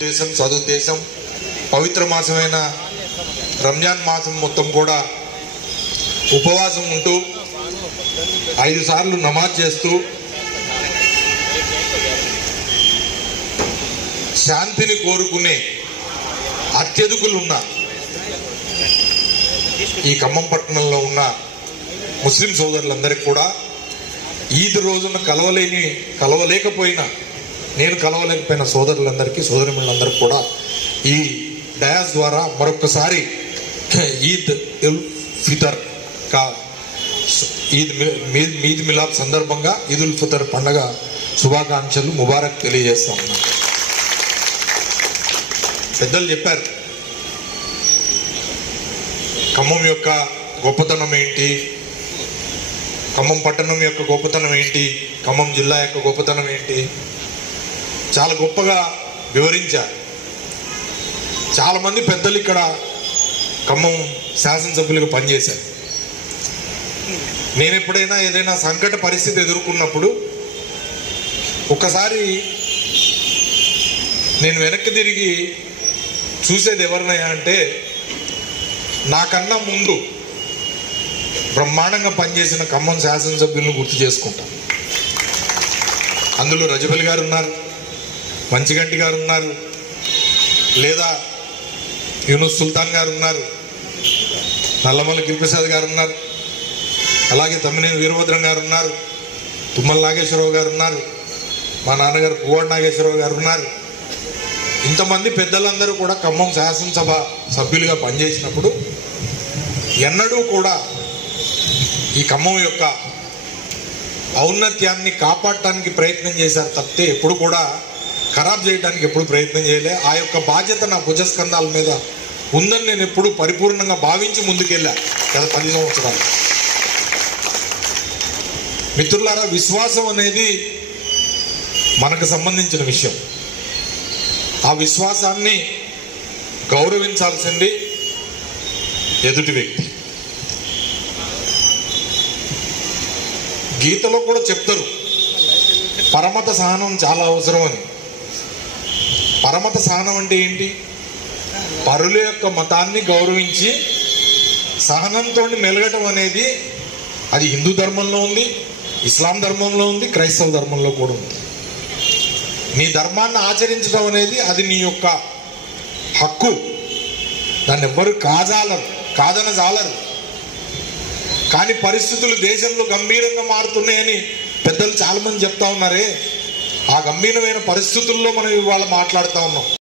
దేశం సదుద్దేశం పవిత్ర మాసమైన రంజాన్ మాసం మొత్తం కూడా ఉపవాసం ఉంటూ 5 సార్లు నమాజ్ చేస్తూ శాంతిని కోరుకునే అత్యధికులు ఉన్న ఈ ఖమ్మం పట్టణంలో ఉన్న ముస్లిం సోదరులందరికీ కూడా ఈద్ రోజున కలవలేకపోయినా సోదరులందరికీ సోదరిమణులందరికీ కూడా ఈ డయాస్ ద్వారా మరొకసారి ఈద్ ఉల్ ఫితర్ కా ఈద్ మిలాద్ సందర్భంగా ఈద్ ఉల్ ఫితర్ పండగ శుభాకాంక్షలు ముబారక్ తెలియజేస్తా ఉన్నాను. పెద్దలు చెప్పారు ఖమ్మం యొక్క గొప్పతనం ఏంటి, ఖమ్మం పట్టణం యొక్క గొప్పతనం ఏంటి, ఖమ్మం జిల్లా యొక్క గొప్పతనం ఏంటి, చాలా గొప్పగా వివరించారు. చాలా మంది పెద్దలు ఇక్కడ ఖమ్మం శాసనసభ్యులుగా పనిచేశారు. నేను ఎప్పుడైనా ఏదైనా సంకట పరిస్థితి ఎదుర్కొన్నప్పుడు ఒకసారి నేను వెనక్కి తిరిగి చూసేది ఎవరినయ్యా అంటే నాకన్నా ముందు బ్రహ్మాండంగా పనిచేసిన ఖమ్మం శాసనసభ్యులను గుర్తు చేసుకుంటాను. అందులో రజబలి గారు ఉన్నారు, మంచిగంటి గారు ఉన్నారు, లేదా యూనుస్ సుల్తాన్ గారు ఉన్నారు, నల్లమల్లి గిరిప్రసాద్ గారు ఉన్నారు, అలాగే తమ్మినేని వీరభద్రం గారు ఉన్నారు, తుమ్మల నాగేశ్వరరావు గారు ఉన్నారు, మా నాన్నగారు పువ్వాడ నాగేశ్వరరావు గారు ఉన్నారు. ఇంతమంది పెద్దలందరూ కూడా ఖమ్మం శాసనసభ సభ్యులుగా పనిచేసినప్పుడు ఎన్నడూ కూడా ఈ ఖమ్మం యొక్క ఔన్నత్యాన్ని కాపాడటానికి ప్రయత్నం చేశారు తప్పితే ఎప్పుడు కూడా ఖరాబ్ చేయడానికి ఎప్పుడు ప్రయత్నం చేయలే. ఆ యొక్క బాధ్యత నా భుజస్కంధాల మీద ఉందని నేను ఎప్పుడు పరిపూర్ణంగా భావించి ముందుకెళ్ళా గత 10 సంవత్సరాలు. మిత్రులారా, విశ్వాసం అనేది మనకు సంబంధించిన విషయం. ఆ విశ్వాసాన్ని గౌరవించాల్సింది ఎదుటి వ్యక్తి. గీతలో కూడా చెప్తారు పరమత సహనం చాలా అవసరం అని. పరమత సహనం అంటే ఏంటి? పరుల యొక్క మతాన్ని గౌరవించి సహనంతో మెలగటం అనేది అది హిందూ ధర్మంలో ఉంది, ఇస్లాం ధర్మంలో ఉంది, క్రైస్తవ ధర్మంలో కూడా ఉంది. నీ ధర్మాన్ని ఆచరించడం అనేది అది నీ యొక్క హక్కు. దాన్ని ఎవ్వరు కాదనజాలరు. కానీ పరిస్థితులు దేశంలో గంభీరంగా మారుతున్నాయని పెద్దలు చాలా మంది చెప్తా ఉన్నారే, ఆ గంభీరమైన పరిస్థితుల్లో మనం ఇవాళ మాట్లాడుతూ ఉన్నాం.